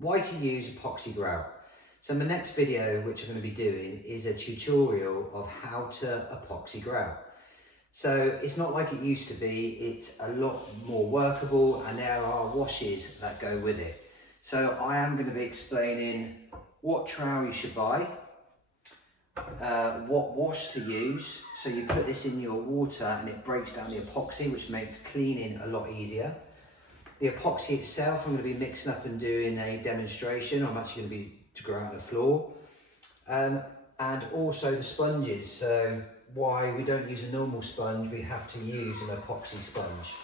Why to use epoxy grout. So my next video, which I'm going to be doing, is a tutorial of how to epoxy grout. So it's not like it used to be, it's a lot more workable and there are washes that go with it. So I am going to be explaining what trowel you should buy, what wash to use. So you put this in your water and it breaks down the epoxy, which makes cleaning a lot easier. The epoxy itself, I'm going to be mixing up and doing a demonstration. I'm actually going to be to grout on the floor. And also the sponges. So why we don't use a normal sponge, we have to use an epoxy sponge.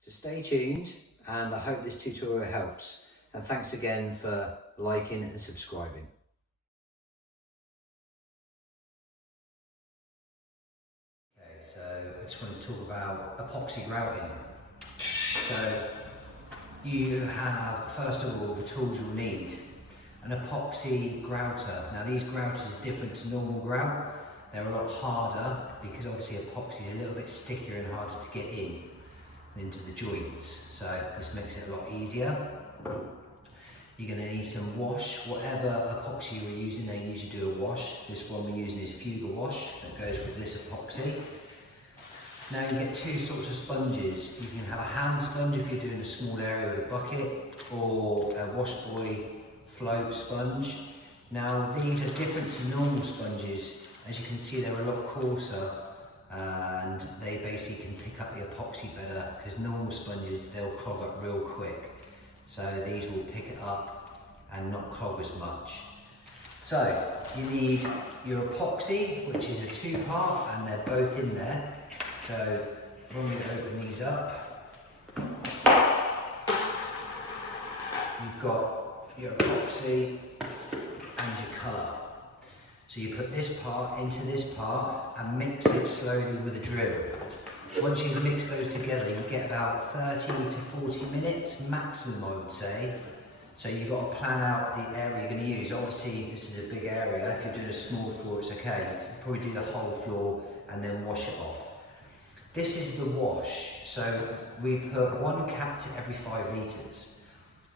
So stay tuned and I hope this tutorial helps. And thanks again for liking and subscribing. Okay, so I just wanted to talk about epoxy grouting. So you have, first of all, the tools you'll need. An epoxy grouter. Now these grouters are different to normal grout. They're a lot harder because obviously epoxy is a little bit stickier and harder to get into the joints. So this makes it a lot easier. You're going to need some wash. Whatever epoxy you're using, they usually do a wash. This one we're using is Fuga wash that goes with this epoxy. Now you get two sorts of sponges. You can have a hand sponge if you're doing a small area with a bucket, or a wash boy float sponge. Now these are different to normal sponges. As you can see, they're a lot coarser and they basically can pick up the epoxy better, because normal sponges, they'll clog up real quick. So these will pick it up and not clog as much. So you need your epoxy, which is a 2-part, and they're both in there. So when we open these up, you've got your epoxy and your colour. So you put this part into this part and mix it slowly with a drill. Once you mix those together, you get about 30 to 40 minutes maximum, I would say. So you've got to plan out the area you're going to use. Obviously, this is a big area. If you're doing a small floor, it's okay. You can probably do the whole floor and then wash it off. This is the wash. So we put 1 cap to every 5 litres.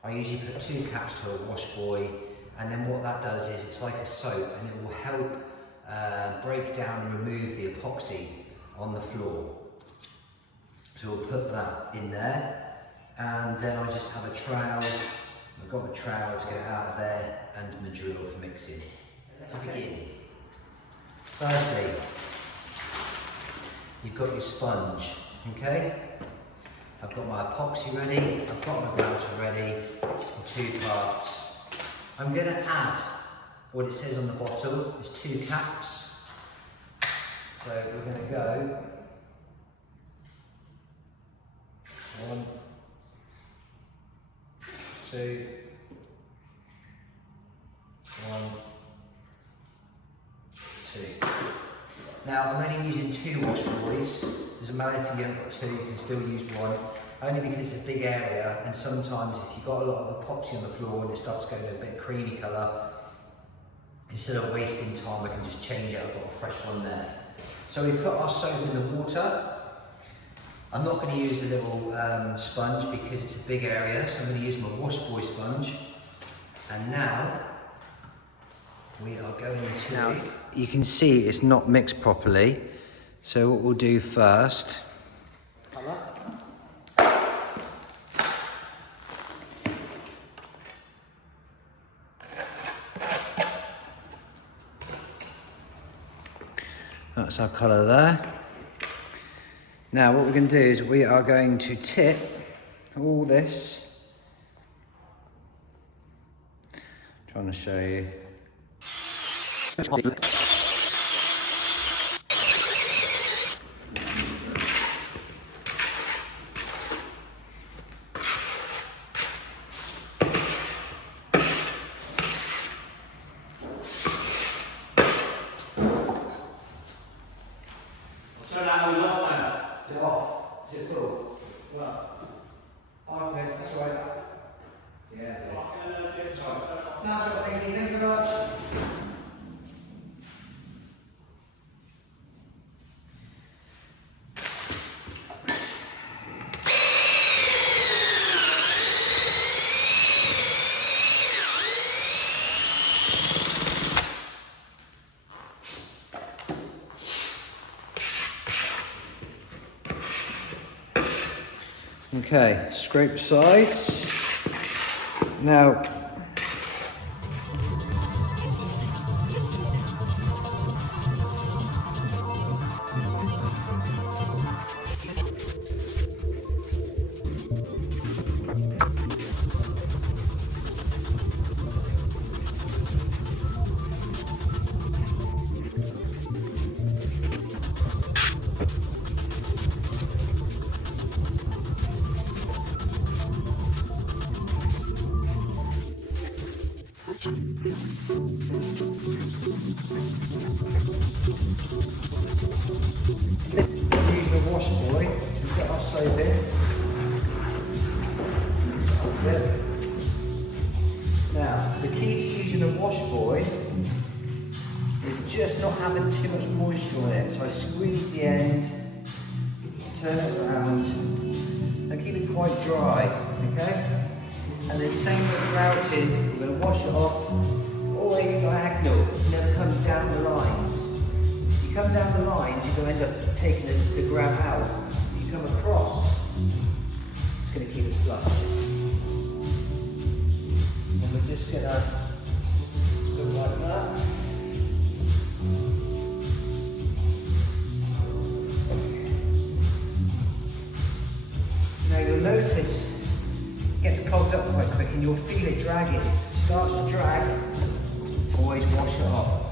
I usually put 2 caps to a wash buoy, and then what that does is it's like a soap and it will help break down and remove the epoxy on the floor. So we'll put that in there, and then I just have a trowel. I've got my trowel to get it out of there and my drill for mixing. Let's begin. Firstly, you've got your sponge, okay? I've got my epoxy ready, I've got my grouter ready, in 2 parts. I'm going to add what it says on the bottle, it's 2 caps. So we're going to go 1, 2, 1, 2. Now I'm only using 2 wash buoys. Doesn't matter if you haven't got 2, you can still use 1. Only because it's a big area, and sometimes if you've got a lot of epoxy on the floor and it starts going a bit creamy colour, instead of wasting time, I can just change it. I've got a fresh one there. So we put our soap in the water. I'm not going to use a little sponge because it's a big area, so I'm going to use my wash buoy sponge. And now we are going to... Now you can see it's not mixed properly, so what we'll do first... That's our colour there. Now what we're going to do is we are going to tip all this. Trying to show you. Okay, scrape the sides. Now, use the wash boy to get our soap in. Now, the key to using a wash boy is just not having too much moisture on it. So I squeeze the end, turn it around, and keep it quite dry, okay? And then same with grouting, we're going to wash it off all the way diagonal, never come down the lines. If you come down the lines, you're going to end up taking the grout out. If you come across, it's going to keep it flush. And we're just going to go like that. Now you'll notice it gets clogged up quite quick and you'll feel it dragging. If it starts to drag, always wash it off.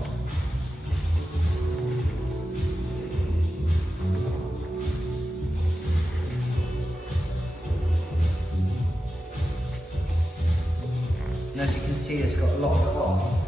And as you can see, it's got a lot of cloth.